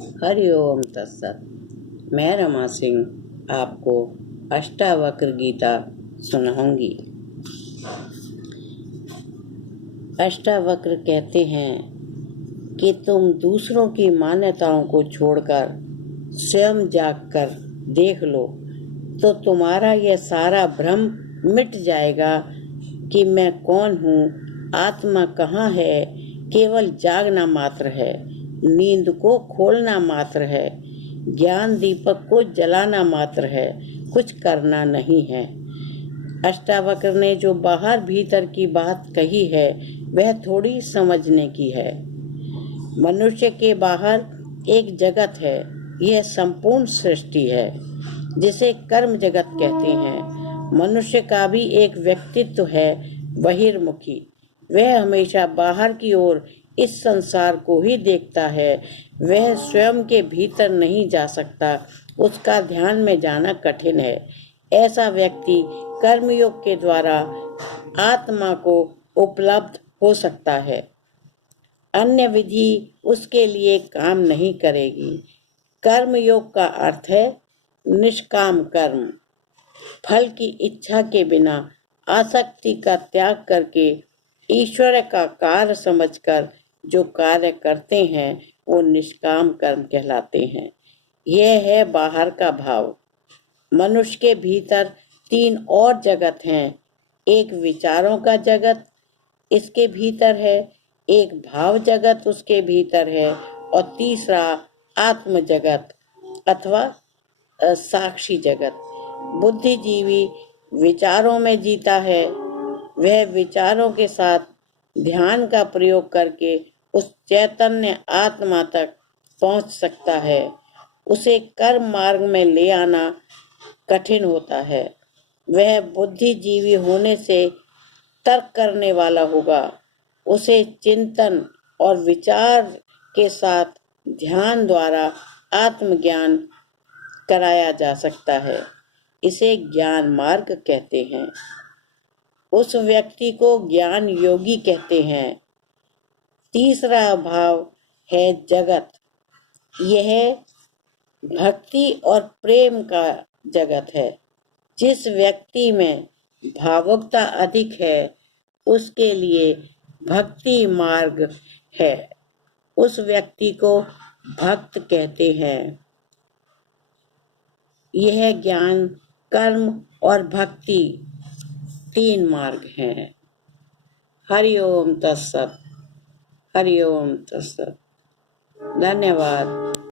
हरि ओम तत्सत। मैं रमा सिंह आपको अष्टावक्र गीता सुनाऊंगी। अष्टावक्र कहते हैं कि तुम दूसरों की मान्यताओं को छोड़कर स्वयं जागकर देख लो तो तुम्हारा यह सारा भ्रम मिट जाएगा कि मैं कौन हूँ, आत्मा कहाँ है। केवल जागना मात्र है, नींद को खोलना मात्र है, ज्ञान दीपक को जलाना मात्र है, कुछ करना नहीं है। अष्टावक्र ने जो बाहर भीतर की बात कही है वह थोड़ी समझने की है। मनुष्य के बाहर एक जगत है, यह संपूर्ण सृष्टि है जिसे कर्म जगत कहते हैं। मनुष्य का भी एक व्यक्तित्व है, बहिर्मुखी। वह हमेशा बाहर की ओर इस संसार को ही देखता है, वह स्वयं के भीतर नहीं जा सकता, उसका ध्यान में जाना कठिन है। ऐसा व्यक्ति कर्मयोग के द्वारा आत्मा को उपलब्ध हो सकता है, अन्य विधि उसके लिए काम नहीं करेगी। कर्मयोग का अर्थ है निष्काम कर्म, फल की इच्छा के बिना आसक्ति का त्याग करके ईश्वर का कार्य समझकर जो कार्य करते हैं वो निष्काम कर्म कहलाते हैं। यह है बाहर का भाव। मनुष्य के भीतर तीन और जगत हैं। एक विचारों का जगत इसके भीतर है, एक भाव जगत उसके भीतर है और तीसरा आत्म जगत अथवा साक्षी जगत। बुद्धिजीवी विचारों में जीता है, वह विचारों के साथ ध्यान का प्रयोग करके उस चैतन्य आत्मा तक पहुंच सकता है। उसे कर्म मार्ग में ले आना कठिन होता है। वह बुद्धिजीवी होने से तर्क करने वाला होगा। उसे चिंतन और विचार के साथ ध्यान द्वारा आत्मज्ञान कराया जा सकता है। इसे ज्ञान मार्ग कहते हैं। उस व्यक्ति को ज्ञान योगी कहते हैं। तीसरा भाव है जगत। यह भक्ति और प्रेम का जगत है। जिस व्यक्ति में भावुकता अधिक है उसके लिए भक्ति मार्ग है। उस व्यक्ति को भक्त कहते हैं। यह ज्ञान, कर्म और भक्ति तीन मार्ग हैं। हरि ओम तत्सत। हरि ओम तत्सत। धन्यवाद।